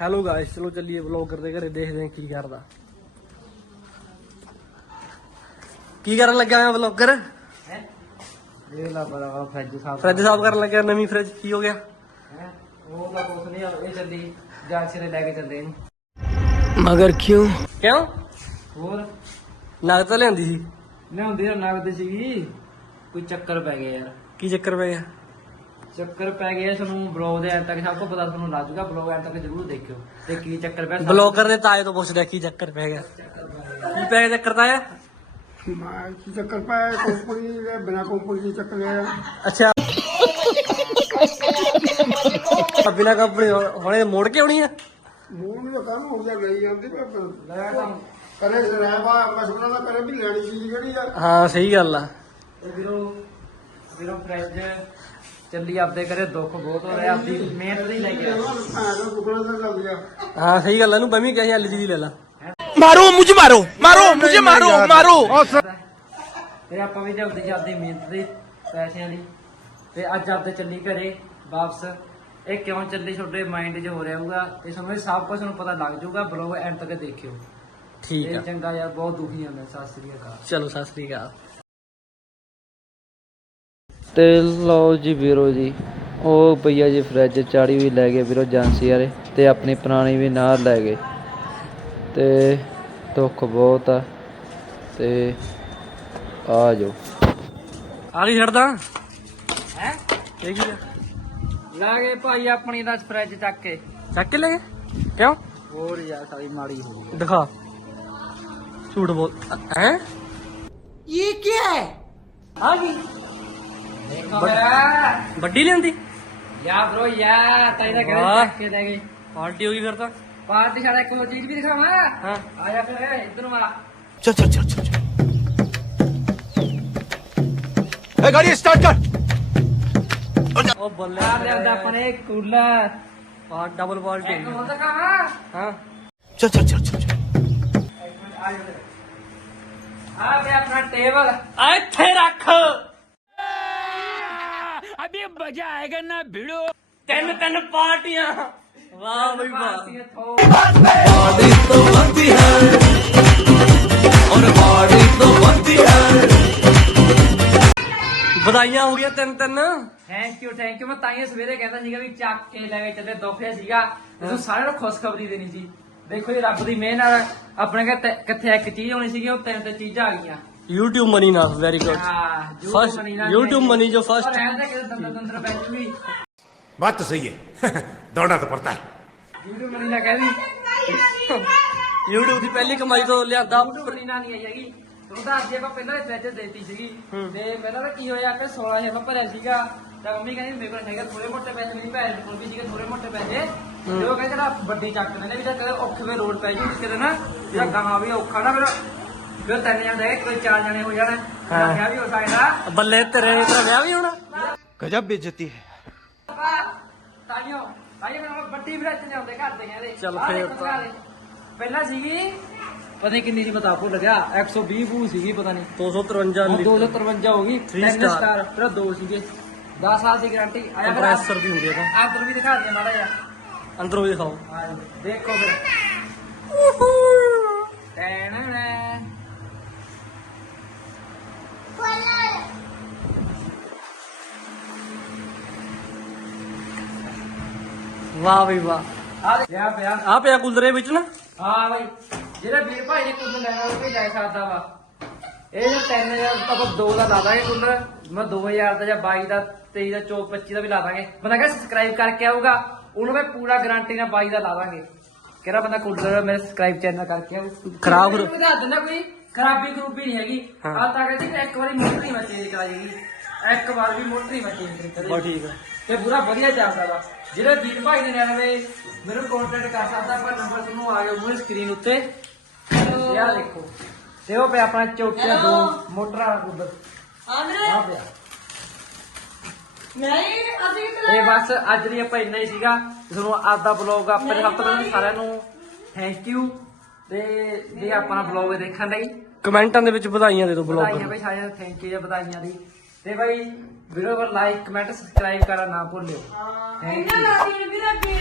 Hello guys ਚਲੋ ਚੱਲੀਏ vlogger ਦੇ ਘਰੇ ਦੇਖਦੇ ਹਾਂ ਕੀ ਕਰਦਾ। ਕੀ ਕਰਨ ਲੱਗਾ ਮੈਂ ਵਲੌਗਰ ਇਹ ਲਾ ਬੜਾ ਫਰਿੱਜ ਸਾਫ਼ ਫ੍ਰਿਜ ਸਾਫ਼ ਕਰਨ ਲੱਗਾ ਨਵੀਂ ਫ੍ਰਿਜ ਕੀ ਹੋ ਗਿਆ? ਹੈ? ਉਹ ਤਾਂ ਕੁਛ ਨਹੀਂ ਇਹ ਚੱਲੀ ਜਾਂਚ ਨੇ ਲੈ ਕੇ ਚੱਲੇ ਇਹਨੂੰ। ਮਗਰ ਕਿਉਂ? ਕਿਉਂ? ਹੋਰ? ਨਗਦ ਤਾਂ ਲਿਆਂਦੀ ਸੀ। ਲਿਆਉਂਦੀ ਨਗਦ ਸੀਗੀ। ਕੋਈ ਚੱਕਰ ਪੈ ਗਿਆ ਯਾਰ। ਕੀ ਚੱਕਰ ਪੈ ਗਿਆ? ਚੱਕਰ ਪੈ ਗਿਆ ਤੁਹਾਨੂੰ ਬਲੌਗ ਦੇ ਐਂਡ ਤੱਕ ਸਭ ਕੁਝ ਪਤਾ ਤੁਹਾਨੂੰ ਲੱਗ ਜੂਗਾ ਬਲੌਗ ਐਂਡ ਤੱਕ ਜ਼ਰੂਰ ਦੇਖਿਓ। ਤੇ ਕੀ ਚੱਕਰ ਪਿਆ? ਬਲੌਗਰ ਦੇ ਤਾਏ ਤੋਂ ਪੁੱਛਦਾ ਕੀ ਚੱਕਰ ਪੈ ਗਿਆ? ਕੀ ਪੈ ਗਿਆ ਚੱਕਰ ਤਾਇਆ? ਮੈਂ ਕੀ ਚੱਕਰ ਪਾਇਆ ਕੰਪਨੀ ਦੇ ਬਿਨਾ ਕੰਪਨੀ ਦੇ ਚੱਕਰ ਗਿਆ ਅੱਛਾ। ਬਿਨਾ ਕੰਪਨੀ ਹੁਣੇ ਮੋੜ ਕੇ ਆਉਣੀ ਆ? ਮੂੰਹ ਨੂੰ ਤਾਂ ਹੋ ਗਿਆ ਗਈ ਜਾਂਦੀ ਪਰ ਲੈ ਤਾਂ ਕਰੇ ਸਰਾਬਾ ਮਸ਼ਵਰਾ ਤਾਂ ਕਰੇ ਵੀ ਲੈਣੀ ਚੀਜ਼ ਕਿਹੜੀ ਆ। ਹਾਂ ਸਹੀ ਗੱਲ ਆ। ਵੀਰੋ ਵੀਰੋ ਫਰਿੱਜ ਚੱਲੀ ਆਪਦੇ ਘਰੇ ਦੁੱਖ ਬਹੁਤ ਹੋ ਰਿਹਾ ਆਪਦੀ ਮਿਹਨਤ ਨਹੀਂ ਲੈ ਕੇ ਹਾਂ ਸਹੀ ਗੱਲ ਆ, ਇਹਨੂੰ ਮੈਂ ਵੀ ਕਿਹਾ ਸੀ ਐਲਜੀ ਲੈ ਮਾਰੋ ਮੁਝ ਮਾਰੋ ਮਾਰੋ ਮੁਝੇ ਮਾਰੋ ਮਾਰੋ। ਤੇ ਆਪਾਂ ਵੀ ਜਲਦੀ ਜਲਦੀ ਮਿਹਨਤ ਦੀ ਪੈਸਿਆਂ ਦੀ। ਤੇ ਅੱਜ ਆਪਦੇ ਚੱਲੀ ਘਰੇ ਵਾਪਸ। ਇਹ ਕਿਉਂ ਚੱਲੀ ਤੁਹਾਡੇ ਮਾਈਂਡ 'ਚ ਹੋ ਰਿਹਾ ਹੋਊਗਾ? ਇਹ ਸਮੇਂ ਸਭ ਕੁਝ ਤੁਹਾਨੂੰ ਪਤਾ ਲੱਗ ਜਾਊਗਾ ਬਲੋਗ ਐਂਡ ਤੱਕ ਦੇਖਿਓ। ਠੀਕ ਇਹ ਚੰਗਾ ਯਾਰ ਬਹੁਤ ਦੁਖੀ ਜਾਂਦਾ ਸਤਿ ਸ੍ਰੀ ਅਕਾਲ। ਚਲੋ ਸਤਿ ਸ੍ਰੀ ਅਕਾਲ। ਤੇ ਲਓ ਜੀ ਵੀਰੋ ਜੀ ਉਹ ਪਈਆ ਜੀ ਫਰਿੱਜ ਚਾੜੀ ਵੀ ਲੈ ਗਏ ਵੀਰੋ ਜਾਂਸੀ ਵਾਲੇ ਤੇ ਆਪਣੀ ਪੁਰਾਣੀ ਵੀ ਨਾਲ ਲੈ ਗਏ। ਤੇ ਦੁੱਖ ਬਹੁਤ ਆ ਤੇ ਆ ਜਾਓ। ਆ ਗਈ ਛੱਡਦਾ? ਹੈ? ਕੀ ਕੀ ਲਾ ਗਏ ਭਾਈ ਆਪਣੀ ਦਾ ਫਰਿੱਜ ਚੱਕ ਕੇ। ਚੱਕ ਕੇ ਲੈ ਗਏ? ਕਿਉਂ? ਹੋਰ ਯਾਰ ਸਾਰੀ ਮਾੜੀ ਹੋ ਗਈ ਦਿਖਾ। ਝੂਠ ਬੋਲ ਹੈ? ਇਹ ਕੀ ਹੈ? ਆ ਵੱਡੀ ਲਿਆਂਦੀ? ਯਾ ਬ్రో ਯਾ ਤਾਈ ਦਾ ਘਰੇ ਵਾਹ। ਚੱਕ ਕੇ ਲੈ ਗਏ। ਪਾਰਟੀ ਹੋ ਗਈ ਫਿਰ ਤਾਂ। ਪਾਰਟੀ ਸ਼ਾਲਾ ਇੱਕ ਨੂੰ ਚੀਜ਼ ਵੀ ਦਿਖਾਵਾਂ। ਹਾਂ। ਆ ਜਾ ਫਿਰ ਇਧਰ ਨੂੰ ਆ। चल चल चल चल चल ए, गाड़ी स्टार्ट कर ਉਹ ਬੱਲੇ ਆ ਲਿਆਂਦਾ ਆਪਣੇ ਕੂਲਰ। ਪਾਰ ਡਬਲ ਪਾਰਟੀ ਇੱਕ ਹੋ ਹੋਰ ਗਈ। ਦਿਖਾਵਾਂ। ਹਾਂ। चल चल चल चल चल ਇੱਕ ਮਿੰਟ, ਆ ਜਾ ਫਿਰ। ਆ ਪਿਆ ਆਪਣਾ ਟੇਬਲ। ਆ ਇੱਥੇ ਰੱਖ। अभी मजा आएगा ना भिड़ो ਤਿੰਨ ਤਿੰਨ ਪਾਰਟੀਆਂ ਵਾਹ ਬਈ ਵਾਹ ਪਾਰਟੀ ਥੋ ਵਧਾਈਆਂ ਹੋ ਗਈਆਂ ਤਿੰਨ ਤਿੰਨ ਥੈਂਕ ਯੂ ਥੈਂਕ ਯੂ ਮੈਂ ਤਾਂ ਹੀ ਸਵੇਰੇ ਕਹਿੰਦਾ ਸੀਗਾ ਵੀ ਚੱਕ ਕੇ ਲੈ ਕੇ ਚੱਲੇ ਦੁੱਖਿਆ ਸੀਗਾ ਤੁਸੀਂ ਸਾਰਿਆਂ ਨੂੰ ਖੁਸ਼ਖਬਰੀ ਦੇਣੀ ਸੀ ਦੇਖੋ ਜੀ ਰੱਬ ਦੀ ਮਿਹਰ ਨਾਲ ਆਪਣੇ ਕੋਲ ਤੇ- ਕਿੱਥੇ ਇੱਕ ਚੀਜ਼ ਹੋਣੀ ਸੀਗੀ ਉਹ ਤਿੰਨ ਤੇ ਚੀਜ਼ਾਂ ਆ ਗਈਆਂ YouTube ਮਨੀ ਨਾ ਵੈਰੀ ਗੁੱਡ ਹਾਂ First, YouTube money ਜੋ first- ਰਹਿੰਦਾ ਕਿਤੇ ਦੰਦਰ ਦੰਦਰ ਬੈਠ ਵੀ बात तो सही है दौड़ना तो पड़ता है YouTube ਮਨੀ ਨਾ ਕਹਿੰਦੀ YouTube ਦੀ ਪਹਿਲੀ ਕਮਾਈ ਤੋਂ ਲਿਆਂਦਾ YouTube ਮਨੀ ਨਾ ਨਹੀਂ ਆਈ ਹੈਗੀ ਉਹਦਾ ਅੱਜ ਆਪਾਂ ਪਹਿਲਾਂ ਫ੍ਰਿਜ ਦੇਤੀ ਸੀਗੀ ਤੇ ਪਹਿਲਾਂ ਤਾਂ ਕੀ ਹੋਇਆ ਕਿ 16000 ਆਪਾਂ ਭਰਿਆ ਸੀਗਾ ਤਾਂ ਮੰਮੀ ਕਹਿੰਦੀ ਮੇਰੇ ਕੋਲ ਹੈਗਾ ਥੋੜੇ ਮੋਟੇ ਪੈਸੇ ਮੇਰੀ ਭੈਣ ਕੋਲ ਵੀ ਸੀਗੇ ਥੋੜੇ ਮੋਟੇ ਪੈਸੇ ਤੇ ਉਹ ਕਹਿੰਦੇ ਜਿਹੜਾ ਵੱਡੀ ਚੱਕ ਲੈਣੇ ਵੀ ਤਾਂ ਕਦੇ ਔਖੇ ਵੇ ਰੋਡ ਪੈ ਜੂ ਕਿਤੇ ਨਾ ਜਿਹੜਾ ਗਾਹਾਂ ਵੀ ਔਖਾ ਨਾ ਫਿਰ ਫਿਰ ਤਿੰਨ ਜਣੇ ਦੇ ਕੋਈ ਚਾਰ ਜਣੇ ਹੋ ਜਾਣ ਹਾਂ। ਵਿਆਹ ਵੀ ਹੋ ਸਕਦਾ ਬੱਲੇ ਤੇਰੇ ਤੇਰਾ ਵਿਆਹ ਵੀ ਹੋਣਾ गजब बेइज्जती है ਤਾਈਓ ਤਾਈਓ ਫਿਰ ਆਪਾਂ ਵੱਡੀ ਫ੍ਰਿਜ ਨੇ ਆਉਂਦੇ ਘਰ ਦੇ ਕਹਿੰਦੇ ਚੱਲ ਆਹ ਫੇਰ ਦੇਖੋ ਤਾਂ। ਦਿਖਾ ਦੇ। ਪਹਿਲਾਂ ਸੀਗੀ ਪਤਾ ਨਹੀਂ ਕਿੰਨੀ ਸੀ ਬਤਾ ਭੁੱਲ ਗਿਆ 120 ਬੂ ਸੀਗੀ ਪਤਾ ਨਹੀਂ 253 ਹੁਣ ਲੀਟਰ 253 ਹੋ ਗਈ Three ਤਿੰਨ star। ਸਟਾਰ ਫਿਰ ਦੋ ਸੀਗੇ 10 ਸਾਲ ਦੀ ਗਾਰੰਟੀ ਆਇਆ ਫਿਰ ਕੰਪਰੈਸਰ ਦੀ ਹੁੰਦੀ ਹੈ ਤਾਂ ਆਦਰ ਵੀ ਦਿਖਾ ਦੇ ਮਾੜਾ ਜਿਹਾ ਅੰਦਰੋਂ ਵੀ ਦਿਖਾਓ ਆ ਜਾਓ, ਦੇਖੋ ਫਿਰ ਟੈਨਣਾ ਵਾਹ ਬਈ ਵਾਹ। ਆ ਲਿਆ ਪਿਆ। ਆ ਪਿਆ ਕੂਲਰੇ ਵਿੱਚ ਨਾ? ਹਾਂ ਬਾਈ। ਜਿਹੜਾ ਵੀਰ ਭਾਈ ਨੇ ਕੁੱਲ ਲੈਣਾ ਉਹ ਵੀ ਲੈ ਸਕਦਾ ਵਾ। ਇਹ ਜੋ 3000 ਆਪਾਂ ਦੋ ਦਾ ਲਾ ਦਾਂਗੇ ਕੁੱਲ। ਮੈਂ 2000 ਦਾ ਜਾਂ 22 ਦਾ 23 ਦਾ 24 25 ਦਾ ਵੀ ਲਾ ਦਾਂਗੇ। ਬੰਦਾ ਕਹਿੰਦਾ ਸਬਸਕ੍ਰਾਈਬ ਕਰਕੇ ਆਊਗਾ। ਉਹਨੂੰ ਮੈਂ ਪੂਰਾ ਗਾਰੰਟੀ ਨਾਲ 22 ਦਾ ਲਾ ਦਾਂਗੇ। ਕਿਹੜਾ ਬੰਦਾ ਕੂਲਰ ਮੇਰੇ ਸਬਸਕ੍ਰਾਈਬ ਚੈਨਲ ਕਰਕੇ ਆਊ। ਖਰਾਬ ਹੋ- ਵਧਾ ਦਿੰਦਾ ਕੋਈ ਖਰਾਬੀ ਖਰੂਬੀ ਨਹੀਂ ਹੈਗੀ। ਹਾਂ। ਆ ਤਾਂ ਕਹਿੰਦੇ ਕਿ ਇੱਕ ਵਾਰੀ ਮੋਟਰ ਹੀ ਮੈਂ ਚੇਂਜ ਕਰਾਈਗੀ ਇੱਕ ਵਾਰ ਵੀ ਮੋਟਰ ਹੀ ਮੈਂ ਚੇਂਜ ਕਰੀ ਬਸ ਠੀਕ ਆ। ਤੇ ਪੂਰਾ ਵਧੀਆ ਚੱਲਦਾ ਵਾ। ਜਿਹੜੇ ਵੀਰ ਭਾਈ ਨੇ ਲੈਣਾ ਵੇ ਮੈਨੂੰ ਕੰਟੈਕਟ ਕਰ ਸਕਦਾ ਪਰ ਨੰਬਰ ਤੁਹਾਨੂੰ ਆ ਗਿਆ ਮੂਹਰੇ ਸਕਰੀਨ ਉੱਤੇ। ਯਾ ਦੇਖੋ। ਤੇ ਉਹ ਪਿਆ ਆਪਣਾ ਚੌਕੀਆ ਦੋ ਮੋਟਰ ਵਾਲਾ ਕੂਲਰ। ਆ ਪਿਆ। ਨਹੀਂ ਅਸੀਂ ਇਹ ਬਸ ਅੱਜ ਲਈ ਆਪਾਂ ਇੰਨਾ ਹੀ ਸੀਗਾ। ਤੁਹਾਨੂੰ ਅੱਜ ਦਾ ਬਲੌਗ ਆਪਣੇ ਸਭ ਤੋਂ ਪਹਿਲਾਂ ਸਾਰਿਆਂ ਨੂੰ ਥੈਂਕ ਯੂ ਤੇ ਜੇ ਆਪਣਾ ਬਲੌਗ ਦੇਖਣ ਲਈ ਕਮੈਂਟਾਂ ਦੇ ਵਿੱਚ ਵਧਾਈਆਂ ਦੇ ਦਿਓ ਵਧਾਈਆਂ ਬਲੌਗਰ ਬਈ ਸਾਰਿਆਂ ਨੂੰ ਥੈਂਕ ਯੂ ਵਧਾਈਆਂ ਦੀ। ਤੇ ਬਾਈ ਵੀਡੀਓ ਪਰ ਲਾਈਕ ਕਮੈਂਟ ਸਬਸਕ੍ਰਾਈਬ ਕਰਨਾ ਨਾ ਭੁੱਲਿਓ। ਥੈਂਕ ਇਹਨਾਂ ਯੂ ਦਾ ਵੀ ਵੀਰਾ ਵੀ